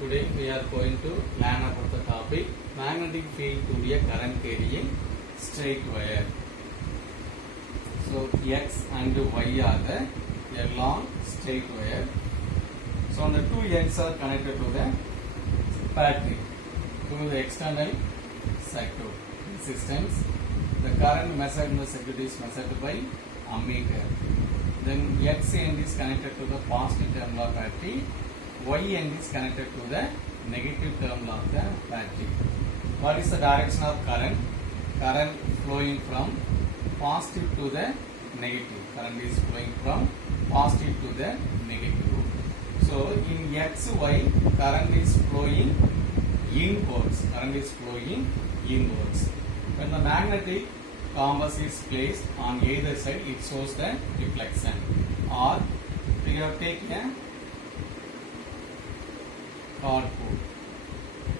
Today we are going to learn about the topic magnetic field to be a current carrying straight wire. So X and Y are the long straight wire. So the two ends are connected to the battery to the external circuit resistance. The current measured in the circuit is measured by ammeter. Then X end is connected to the positive terminal of battery. Y end is connected to the negative terminal of the battery. What is the direction of current? Current flowing from positive to the negative. Current is flowing from positive to the negative. So in X, Y, current is flowing inwards. Current is flowing inwards. When the magnetic compass is placed on either side, it shows the reflection. Or we have taken a cardboard.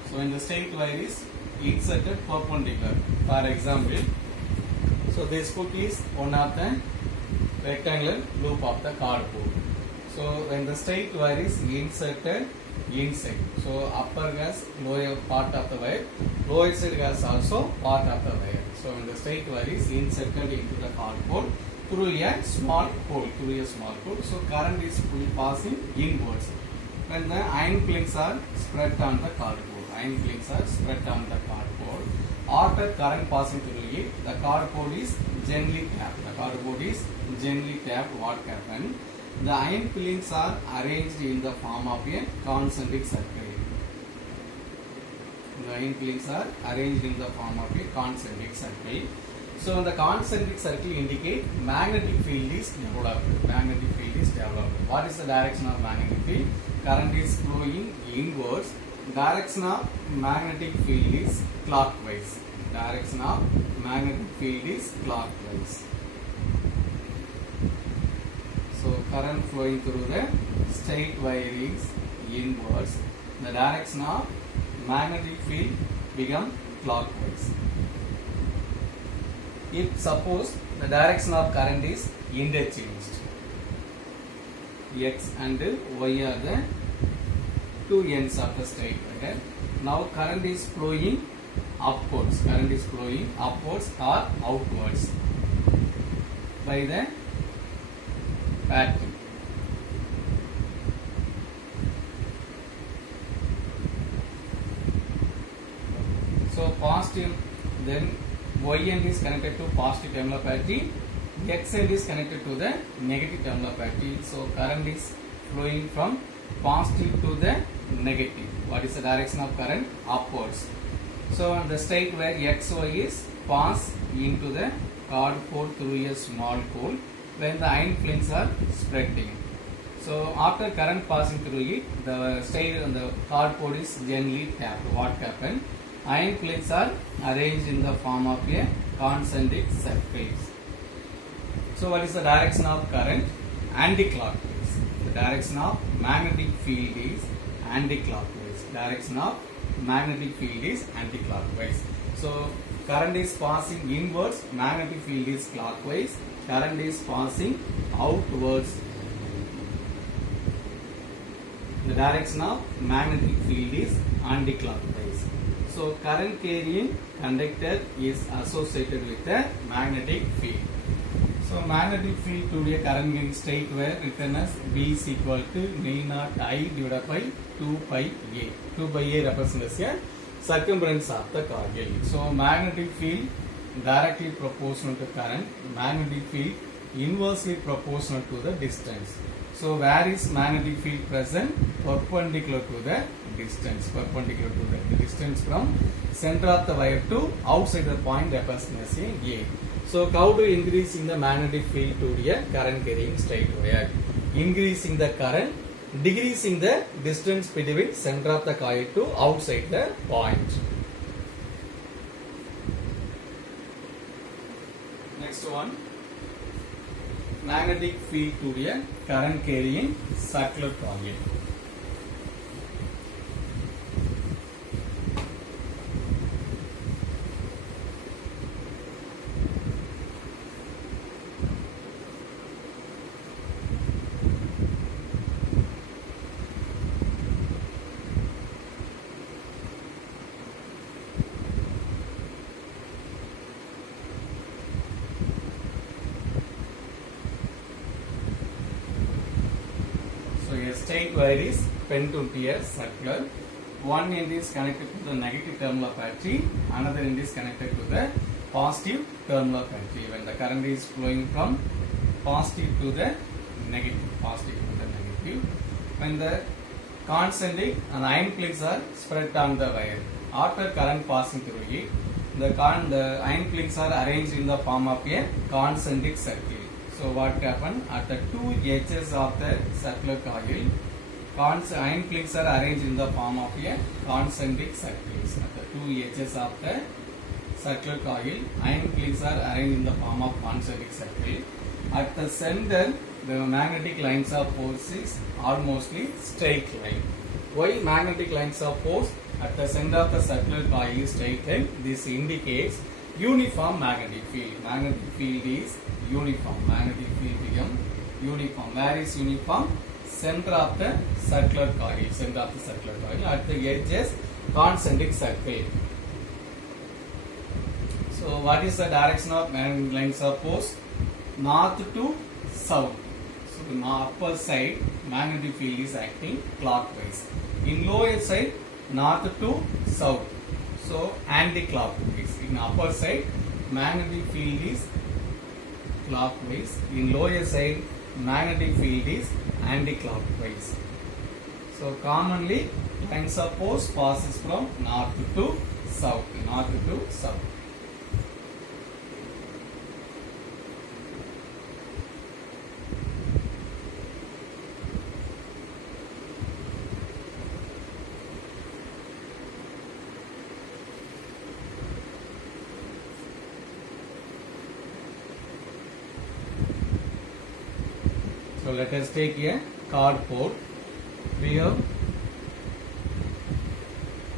So in the straight wire is inserted perpendicular. For example, so this hook is one of the rectangular loop of the cardboard. So when the straight wire is inserted inside, so upper has lower part of the wire, lower side has also part of the wire. So when the straight wire is inserted into the cardboard through a small hole, so current is passing inwards. When the iron plates are spread on the cardboard, after current passing through it, the cardboard is gently tapped. What happens? The iron plates are arranged in the form of a concentric circle. So the concentric circle indicate magnetic field is developed. What is the direction of magnetic field? Current is flowing inwards. Direction of magnetic field is clockwise. So current flowing through the straight wire is inwards. The direction of magnetic field become clockwise. If suppose the direction of current is interchanged, X and Y are the two ends of the straight wire. Now current is flowing upwards. Or outwards by the battery. So positive, then Y end is connected to positive terminal of battery, X end is connected to the negative terminal of battery. So current is flowing from positive to the negative. What is the direction of current? Upwards. So on the straight wire XY is pass into the cardboard through a small hole when the iron plates are spreading. So after current passing through it, the cardboard is gently tapped. What happened? Iron plates are arranged in the form of a concentric circle. So what is the direction of current? Anti-clockwise. The direction of magnetic field is anti-clockwise. So current is passing inwards, magnetic field is clockwise. Current is passing outwards. The direction of magnetic field is anti-clockwise. So current carrying conductor is associated with the magnetic field. So magnetic field to be a current carrying straight wire written as B is equal to mu naught I divided by 2 pi A. 2 pi A represents a circumference of the coil. So magnetic field directly proportional to current. Magnetic field inversely proportional to the distance. So where is magnetic field present? Perpendicular to the distance. The distance from center of the wire to outside the point represents A. So how to increase in the magnetic field to be a current carrying straight wire? Increasing the current, decreasing the distance between center of the coil to outside the point. Next one, magnetic field to be a current carrying circular coil. wire is bent into a circular. One end is connected to the negative terminal of battery, another end is connected to the positive terminal of battery. When the current is flowing from positive to the negative, when the concentric and iron plates are spread on the wire, after current passing through it, the iron plates are arranged in the form of a concentric circle. So what happen at the two edges of the circular coil, iron plates are arranged in the form of a concentric circles. At the two edges of the circular coil, iron plates are arranged in the form of concentric circle. At the center, the magnetic lines of force is almost straight line. Why magnetic lines of force at the center of the circular coil is straight line? This indicates uniform magnetic field. Magnetic field is uniform. Magnetic field becomes uniform. Where is uniform? Center of the circular coil. Center of the circular coil. At the edges, concentric circle. So what is the direction of magnetic lines of force? North to south. So in upper side, magnetic field is acting clockwise. In lower side, north to south. So anti-clockwise. In upper side, magnetic field is clockwise. In lower side, magnetic field is anti-clockwise. So commonly, lines of force passes from north to south. North to south. So let us take a cardboard. We have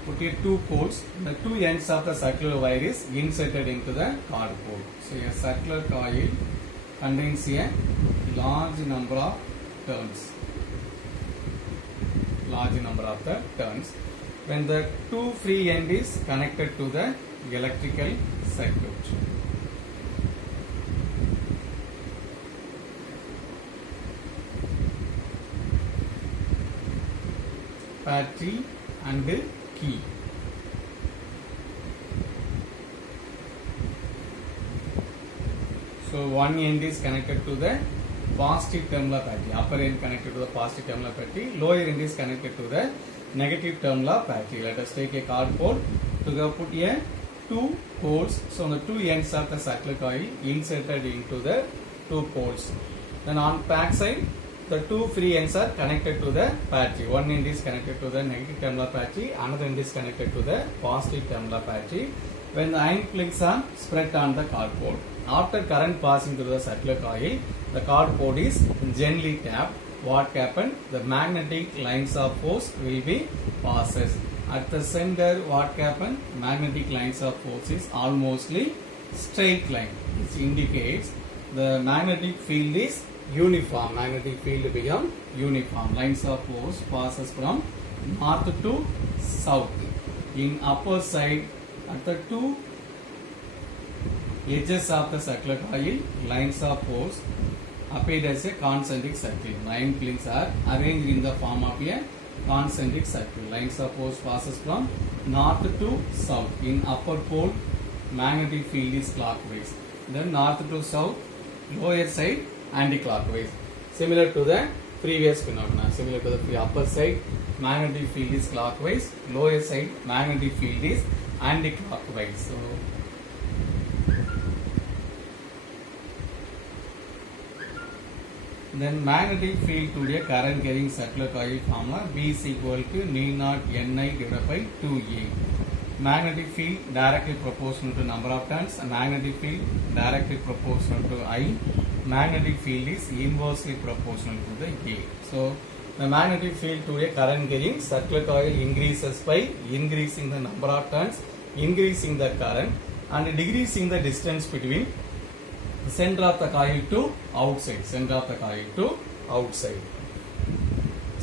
put here two poles. The two ends of the circular wire is inserted into the cardboard. So a circular coil contains a large number of turns. Large number of the turns. When the two free end is connected to the electrical circuit. Battery and key. So one end is connected to the positive terminal of battery. Upper end connected to the positive terminal of battery. Lower end is connected to the negative terminal of battery. Let us take a cardboard to put here two poles. So the two ends of the circular coil inserted into the two poles. Then on back side, the two free ends are connected to the battery. One end is connected to the negative terminal of battery, another end is connected to the positive terminal of battery. When the iron plates are spread on the cardboard, after current passing through the circular coil, the cardboard is gently tapped. What happened? The magnetic lines of force will be passed. At the center, what happened? Magnetic lines of force is almost straight line, which indicates the magnetic field is uniform. Magnetic field become uniform. Lines of force passes from north to south. In upper side, at the two edges of the circular coil, lines of force appear as a concentric circle. Iron plates are arranged in the form of a concentric circle. Lines of force passes from north to south. In upper pole, magnetic field is clockwise. Then north to south, lower side anti-clockwise. Similar to the previous phenomena. Similar to the upper side, magnetic field is clockwise. Lower side, magnetic field is anti-clockwise. So then magnetic field to a current carrying circular coil formula B is equal to mu naught Ni divided by 2A. Magnetic field directly proportional to number of turns. Magnetic field directly proportional to I. Magnetic field is inversely proportional to the A. So the magnetic field to a current carrying circular coil increases by increasing the number of turns, increasing the current, and decreasing the distance between center of the coil to outside. Center of the coil to outside.